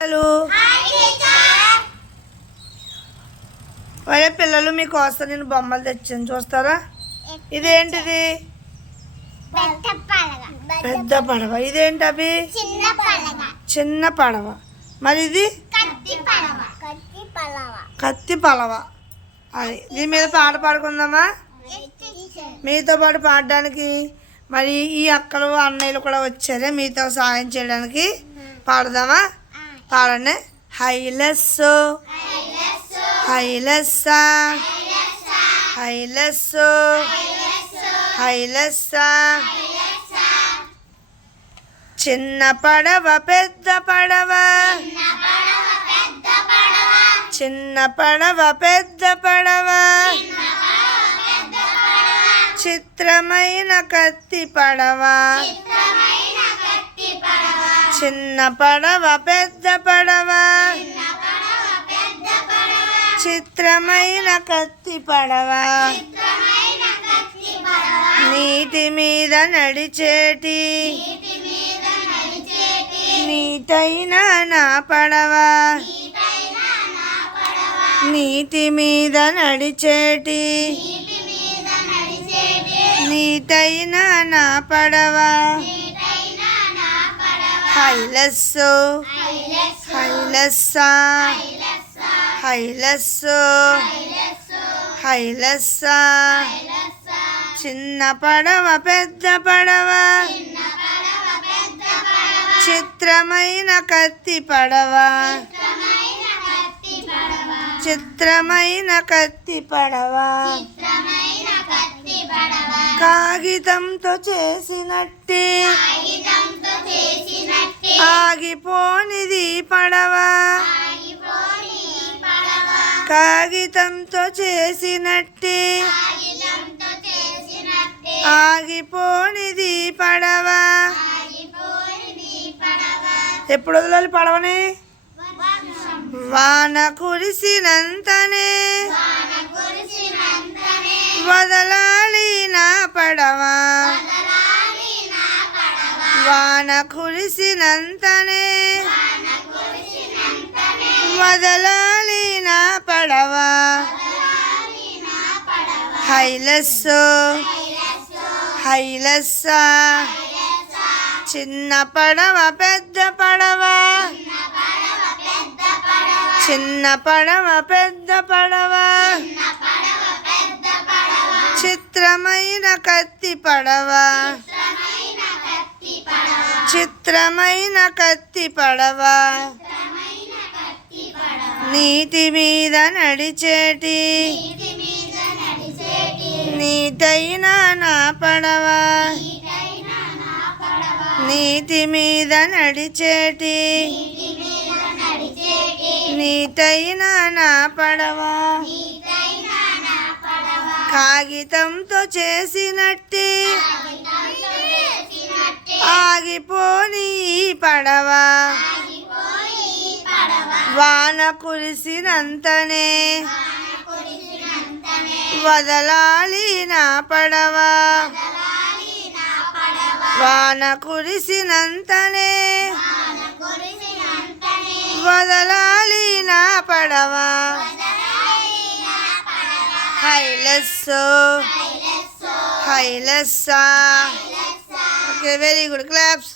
Hello ఒరే పిల్లలు మీకోసం నేను బొమ్మలు తెచ్చాను, చూస్తారా? ఇదేంటిది? పెద్ద పడవ. ఇదేంటి అవి? చిన్న పడవ. మరి ఇది కత్తి పడవ. అది దీని మీద పాట పాడుకుందామా? మీతో పాటు పాడడానికి మరి ఈ అక్కలు అన్నయ్యలు కూడా వచ్చారే మీతో సహాయం చేయడానికి. పాడదామా? పాడండి. హైలెస్సో హైలెస్సా హైలెస్సో హైలెస్సా. చిన్న పడవ పెద్ద పడవ, చిన్న పడవ పెద్ద పడవ, చిత్రమైన కత్తి పడవ. చిన్న పడవ పెద్ద పడవ, చిత్రమైన కత్తి పడవ. నీటి మీద నడిచేటి నీటైన నా పడవ. నీటి మీద నడిచేటి నీటైన నా పడవ. హైలెస్సో హైలెస్సా హైలెస్సో హైలెస్సా. చిన్న పడవ పెద్ద పడవ, చిత్రమైన కత్తి పడవ. చిత్రమైన కత్తి పడవ. కాగితంతో చేసినట్టి ఆగిపోనిది పడవ. కాగితంతో చేసినట్టి ఆగిపోనిది పడవ. ఎప్పుడు వదలాలి పడవని? వాన కురిసినంతనే వదలాలి నా పడవ. వాన కురిసినంతనే వదలాలి నా పడవ. హైలెస్సో హైలెస్సా. చిన్న పడవ పెద్ద పడవ, చిన్న పడవ పెద్ద పడవ, చిత్రమైన కత్తి పడవ. చిత్రమైన కత్తి పడవ. నీటి మీద నడిచేటి నీటైన నా పడవ. నీటి మీద నడిచేటి నీటైన నా పడవ. కాగితంతో చేసినట్టి ఆగిపోని పడవ. వాన కురిసినంతనే వదలాలి నా పడవ. వాన కురిసినంతనే వదలాలి నా పడవ. హైలెస్సో హైలెస్సా. Okay, very good, claps.